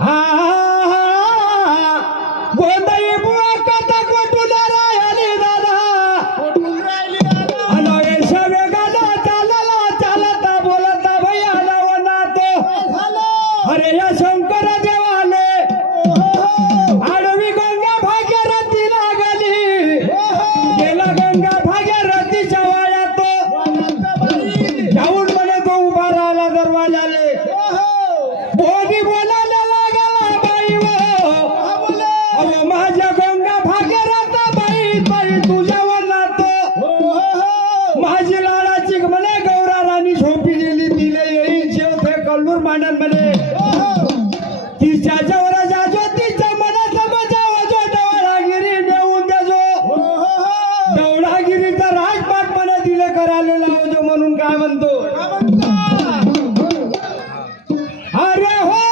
हा गोंधळी बुवा कथा कोटून राहिली दादा हॅलो यशा वेगाला चालला चालता बोलता भैया लावना तो अरे या शंकर देवाले आडवी गंगा भागीरथी लागली गेला गंगा भागीरथीच्या वाड्यात जाऊन म्हणे तो उभा राहिला दरवाजाले बोधी बोलायला लागला बाई अहो माझ्या गंगा भागीरथ बाई बाई तुझ्या वनात माझी लाडाची म्हणे गौरा राणी झोपी दिली तिले येईल जेवते कल्लूर मांडण म्हणे तिच्या जवळ जाजो तिच्या मनात बजाव जो दवडागिरी देऊन देजो दवडागिरीचा राजपाट म्हणे दिले करायला लावजो म्हणून काय म्हणतो अरे हो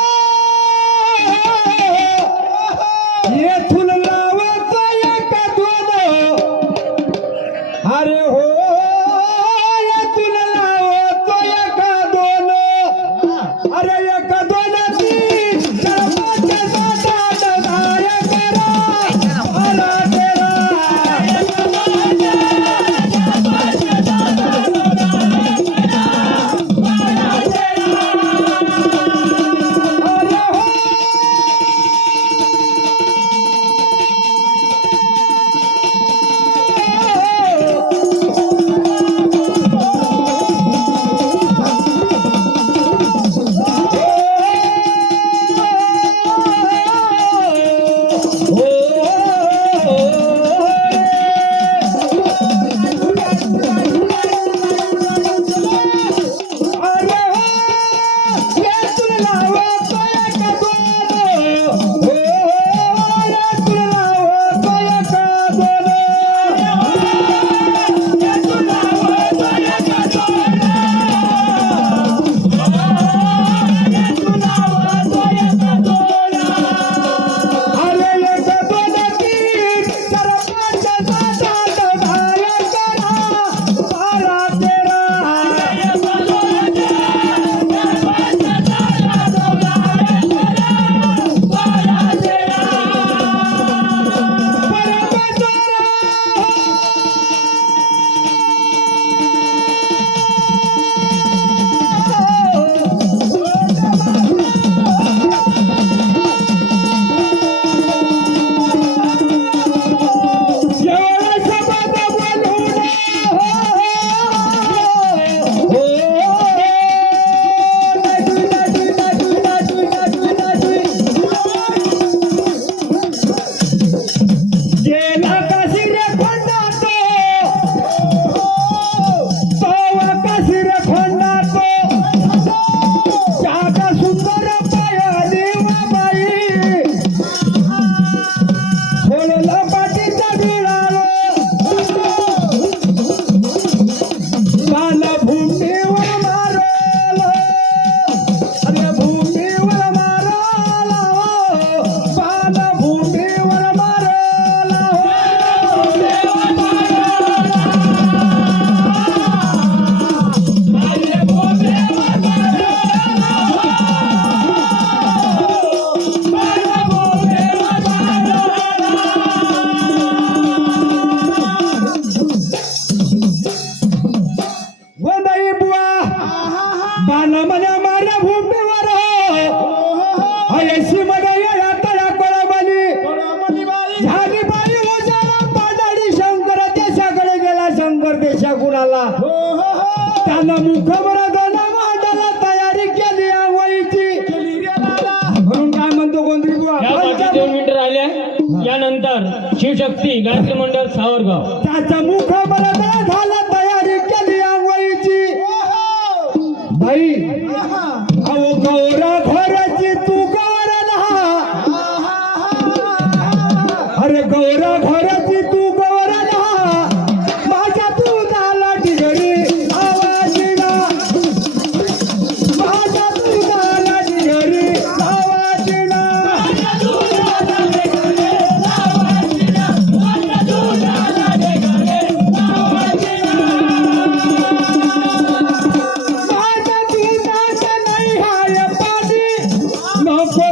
येथून लावतो एक दोन अरे हो येथून लावतो एक दोन अरे एक दोन तीन चार पाच सात आठ दहा अकरा बारा तेरा त्यांना मुखबरादाना मांडायला तयारी केली आंघोळीची म्हणून काय म्हणतो गोंधळी बुवा 2 मिनिटं राहिले यानंतर शिवशक्ती गायत्री मंडळ सावरगाव त्याचा मुखबरादा झाला तयारी केली आंघोळीची बाई अहो गौरा घराची तू गौरा अरे गौरा घराची तू गौरा माझ्या तू झाला ढिगरी आवाजीना माझ्या तू झाला ढिगरी आवाजीना माझ्या तू झाला ढिगरी आवाजीना नको